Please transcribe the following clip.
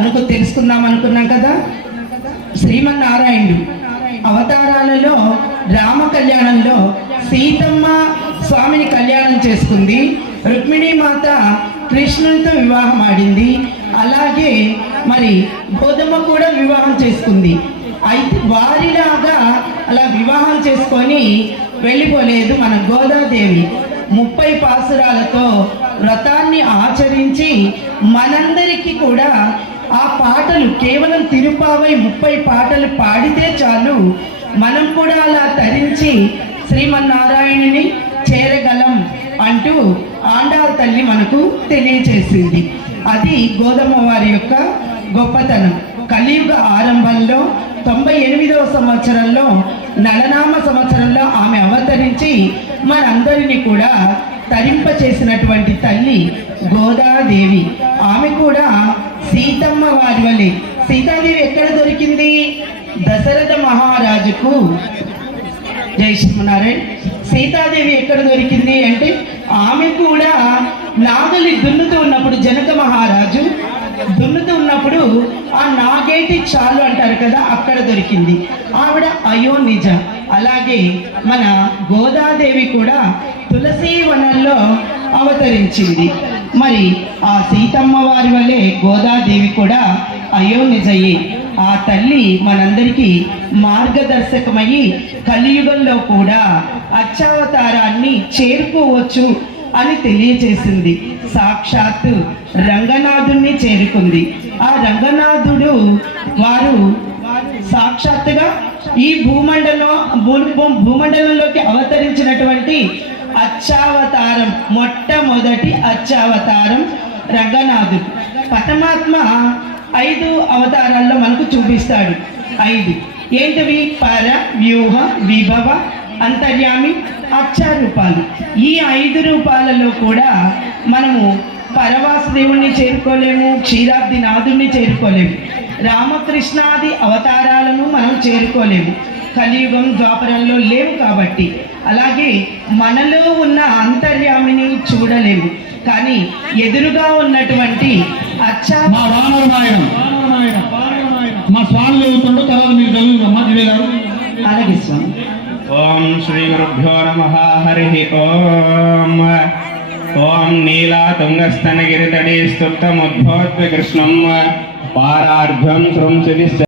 అనుకు తెలుసుకుందాం అనుకున్నాం కదా? శ్రీమన్నారాయణుడు. అవతారాలలో రామ కళ్యాణంలో సీతమ్మ స్వామిని కళ్యాణం చేసుకుంది. రుక్మిణీ మాత కృష్ణునితో వివాహం ఆడింది. అలాగే మరి గోధుమ కూడా వివాహం చేసుకుంది. అయితే వారిలాగా అలా వివాహం చేసుకొని వెళ్ళిపోలేదు మన గోదాదేవి. ముప్పై పాసురాలతో వ్రతాన్ని ఆచరించి మనందరికీ కూడా ఆ పాటలు కేవలం తిరుపావై ముప్పై పాటలు పాడితే చాలు. మనం కూడా అలా తరించి శ్రీమన్నారాయణుని చేరగలం అంటూ ఆండాల తల్లి మనకు తెలియచేసింది. అది గోధుమ వారి యొక్క గొప్పతనం. కలియుగ ఆరంభంలో తొంభై ఎనిమిదవ సంవత్సరంలో నలనామ సంవత్సరంలో ఆమె అవతరించి మనందరినీ కూడా తరింప చేసినటువంటి తల్లి గోదాదేవి. ఆమె కూడా సీతమ్మ వారి వల్లి సీతాదేవి ఎక్కడ దొరికింది? దశరథ మహారాజుకు. జై శ్రీమన్నారాయణ. సీతాదేవి ఎక్కడ దొరికింది అంటే ఆమె కూడా నాగలి దున్నుతూ ఉన్నప్పుడు జనక మహారాజు దున్నుతూ ఉన్నప్పుడు ఆ నాగేటి చాలు అంటారు కదా అక్కడ దొరికింది. ఆవిడ అయో నిజ అలాగే మన గోదాదేవి కూడా తులసీ వనంలో అవతరించింది. మరి ఆ సీతమ్మ వారి వలె గోదాదేవి కూడా అయో నిజయే ఆ తల్లి మనందరికీ మార్గదర్శకమయ్యి కలియుగంలో కూడా అచ్చావతారాన్ని చేరుకోవచ్చు అని తెలియజేసింది. సాక్షాత్తు రంగనాథుణ్ణి చేరుకుంది. ఆ రంగనాథుడు వారు సాక్షాత్తుగా ఈ భూమండలం భూ- భూ- భూమండలంలోకి అవతరించినటువంటి అచ్చావతారం మొట్టమొదటి అచ్చావతారం రంగనాథుడు. పరమాత్మ ఐదు అవతారాల్లో మనకు చూపిస్తాడు. ఐదు. ఏంటివి? పర వ్యూహ విభవ అంతర్యామి అచ్చారూపాలు ఈ ఐదు రూపాలలో కూడా మనము పరవాసుదేవుణ్ణి చేరుకోలేము క్షీరాబ్ది నాథుణ్ణి చేరుకోలేము. రామకృష్ణాది అవతారాలను మనం చేరుకోలేము. కలియుగం ద్వాపరంలో లేవు కాబట్టి అలాగే మనలో ఉన్న అంతర్యామిని చూడలేము. కానీ ఎదురుగా ఉన్నటువంటి అచ్చా మా రామరామాయణం మా స్వామి చదువుతుండో తర్వాత మీరు చదువుతుమ్మా దివ్య గారు. అలాగే స్వామి. ఓం శ్రీ గురుభ్యో నమ హరి ఓం. ఓం నీలా తుంగస్తనగిరితడి స్తుప్తముద్భోద్య కృష్ణం పారార్ధ్వం శృంశిది